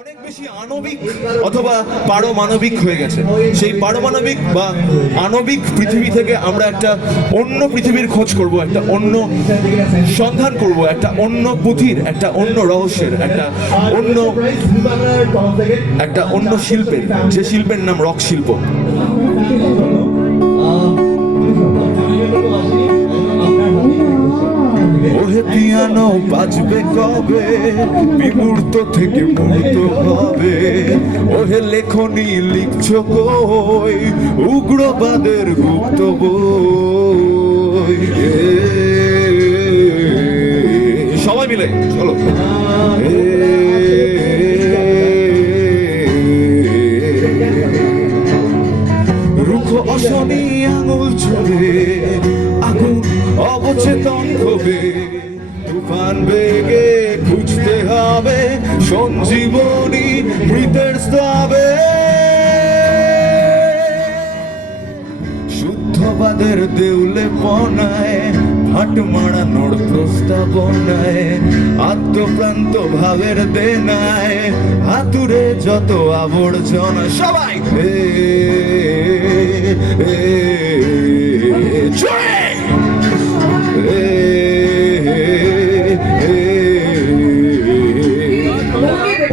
অনেক বেশি আণবিক অথবা পারমাণবিক হয়ে গেছে। সেই পারমাণবিক বা আণবিক পৃথিবী থেকে আমরা একটা অন্য পৃথিবীর খোঁজ করব, একটা অন্য সন্ধান করব, একটা অন্য পুঁথির, একটা অন্য রহস্যের, একটা অন্য শিল্পের, যে শিল্পের নাম রক শিল্প। ওহে পিয়ানো বাজবে কবে, বিমূর্ত থেকে মূর্ত হবে। ওহে লেখনী লিখছো কই, উগ্রবাদের গুপ্ত বই। সবাই মিলে চলো। রুখো অশনি আঙুল ছুঁড়ে, আগুন অবচেতন হবে। তুফান বেগে খুঁজতে হবে সঞ্জীবনী মৃতের স্তবে। শুদ্ধবাদের দেউলে পনায় হাট মারানোর প্রস্তাবনায়, আত্মপ্রান্ত ভাবের দেনায় হাতুড়ে যত আবর্জনা। সবাই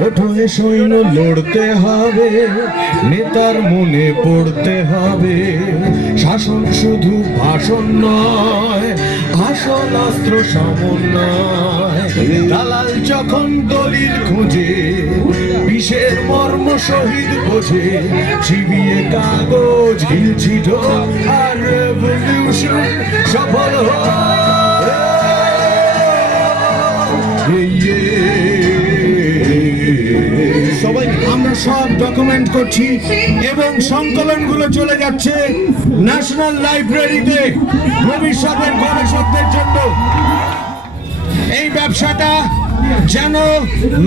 ওঠে সৈন্য লড়তে হবে, নেতার মনে পড়তে হবে। শাসন শুধু ভাষণ নয়, আসল অস্ত্র সমন্বয়। দালাল যখন দলিল খোঁজে, বিষের মর্ম শহীদ বোঝে। চিবিয়ে কাগজ হিলছিল আর রেভলিউশন সফল হয়। সবাই আমরা সব ডকুমেন্ট করছি এবং সংকলনগুলো চলে যাচ্ছে ন্যাশনাল লাইব্রেরিতে ভবিষ্যতের গবেষকদের জন্য। এই ব্যবসাটা যেন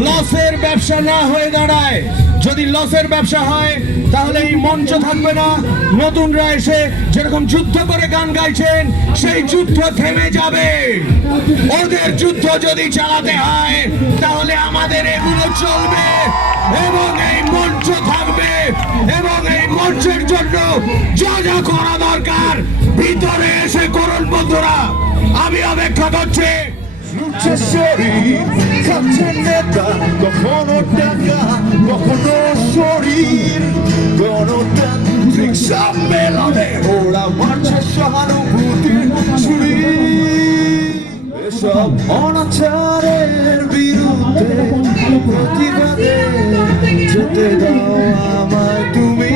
লসের ব্যবসা না হয়ে দাঁড়ায়। যদি লসের ব্যবসা হয় তাহলে এই মঞ্চ থাকবে না। নতুনরা এসে যেরকম যুদ্ধ করে গান গাইছেন, সেই যুদ্ধ থেমে যাবে। ওদের যুদ্ধ যদি চালাতে হয় তাহলে আমাদের এগুলো চলবে এবং এই মঞ্চ থাকবে। এবং এই মঞ্চের জন্য যা যা করা দরকার ভিতরে এসে করুন বন্ধুরা। আমি অপেক্ষা করছি। লুটছে শরীর, খাচ্ছে নেতা, কখনো টাকা কখনো শরীর। গণতান্ত্রিক সম্মেলনে ওরা মারছে সহানুভূতির ছুরি। এসব অনাচারের বিরুদ্ধে প্রতিবাদে যেতে দাও আমায় তুমি।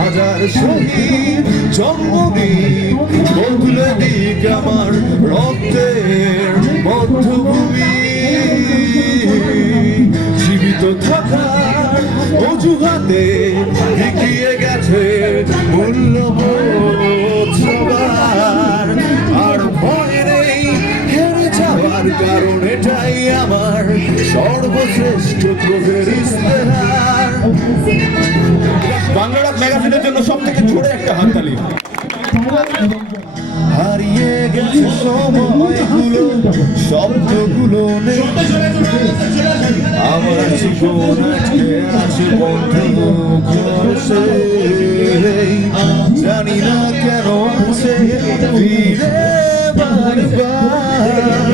হাজার শহীদ জন্মদিন বদলে দিক আমার রক্তের মধ্যভূমি। জীবিত থাকার অজুহাতে বিকিয়ে গেছে মূল্যবোধ সবার। আর ভয় নেই হেরে যাওয়ার, কারণ এটাই আমার সর্বশ্রেষ্ঠ ক্রোধের ইস্তেহার। বাংলা রক ম্যাগাজিনের জন্য সব থেকে জোরে একটা হাততালি। হারিয়ে গেছে সময়গুলো, শব্দগুলো নেই। আমার জীবন আটকে আছে বন্ধ ঘরে। জানি না কেন আছে ফিরে বারবার।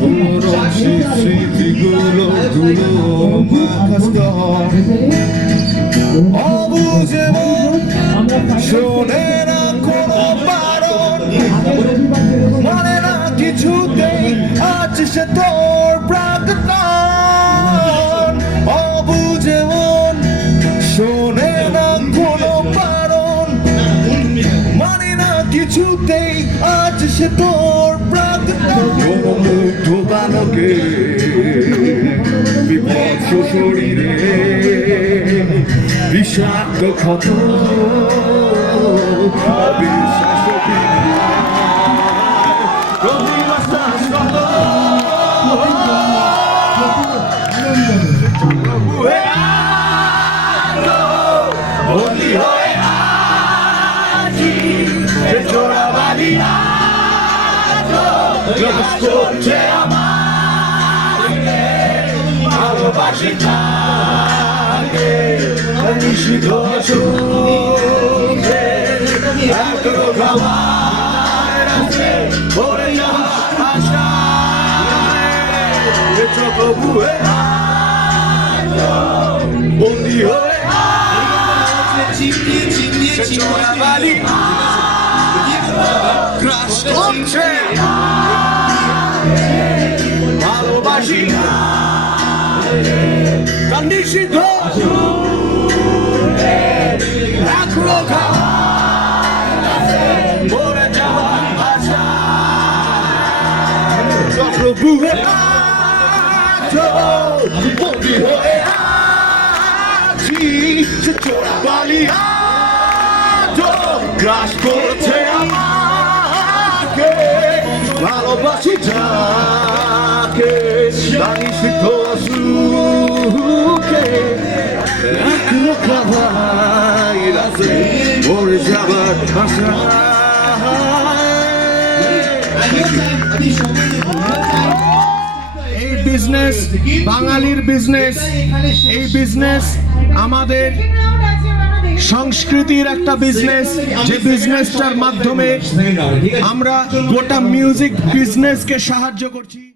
পুরো স্মৃতিগুলো ধুলো মাখা অবুঝে মন শোনে না কোনো বারণ, মানে না কিছুতেই আজ সে তোর প্রাক্তন। অবুঝে মন শোনে না কোনো বারণ, মানে না কিছুতেই আজ সে তোর প্রাক্তন। মুগ্ধ বালকে বিভৎস শরীরে বিষাক্ত ক্ষত, অবিশ্বাস বন্দী হয়ে আছি চোরাবালি করছে আমাকে ভালোবাসা। ভালোবাসি তাকে নিষিদ্ধ সুখে এখনো খাবার আছে ভরে যাওয়া আশায় তবুয়ে বন্দি হয়ে চোরাবালি ক্রাশ করছে ভালোবাসি নিষিদ্ধ এখনো মরে যাওয়ার আশা চক্রবুহে বন্দি হয়ে আছি চোরাবালি গ্রাস করছে আমাকে ভালোবাসি যাকে জানি সিদ্ধ সুখে এখনো খাবার আছে মরে যাবার আশা এই বিজনেস বাঙালির বিজনেস, এই বিজনেস আমাদের সংস্কৃতির একটা বিজনেস, যে বিজনেসটার মাধ্যমে আমরা গোটা মিউজিক বিজনেসকে সাহায্য করছি।